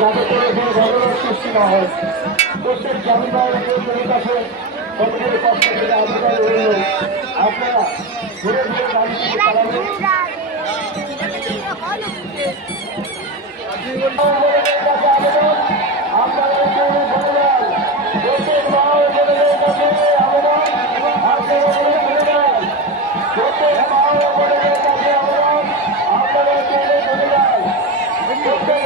যাতে করে কোনো ঘটনার সৃষ্টি না হয়। প্রত্যেক জামিনদারের কাছে কমিটির পক্ষ থেকে আবেদন রইল, আপনারা ঘুরে ঘুরে গাড়িটি চালাবেন। আপনারা প্রত্যেক মা ও বোনেদের কাছে আবেদন, আপনারা প্রত্যেক মা ও বোনেদের কাছে আবেদন, আপনারা চলে চলে যান। প্রত্যেক মা ও বোনেদের কাছে আবেদন, আপনারা চলে চলে যাবেন। প্রত্যেক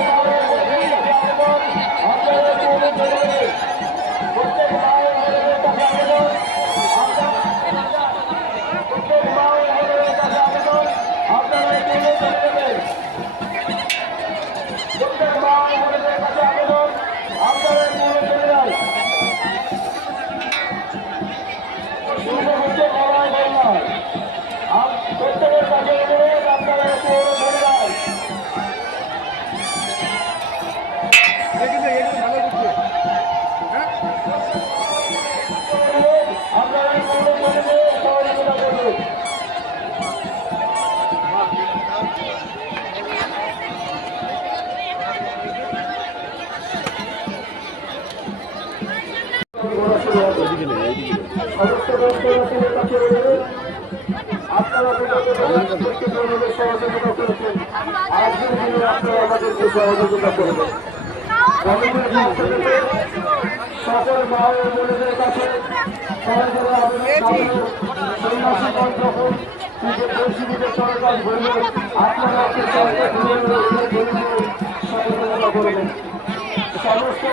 মা ও বোনেদের কাছে আবেদন, প্রত্যেক মা ও বোনেদের কাছে আবেদন, আপনারা চলে চলে যাবেন। প্রত্যেক মা ও বোনেদের কাছে আবেদন, আপনারা চলে চলে যান। শুরু হচ্ছে লড়াই বন্যায়। প্রত্যেকের কাছে অনুরোধ, আপনারা একটু চলে যান। আপনারা একটু চলে যেয়ে সহযোগিতা করবেন। সমস্ত দর্শনার্থীদের কাছে অনুরোধ, আপনারা আমাদের সহযোগিতা করেছেন, আজকের দিনে আপনারা আমাদেরকে সহযোগিতা করবেন। কমিটির পক্ষ থেকে সকল মা ও বোনেদের কাছে সন্ন্যাসীগণ যখন নিজের পরিস্থিতিতে চলে যান বলবে, আপনারা সহযোগিতা করবেন। সমস্ত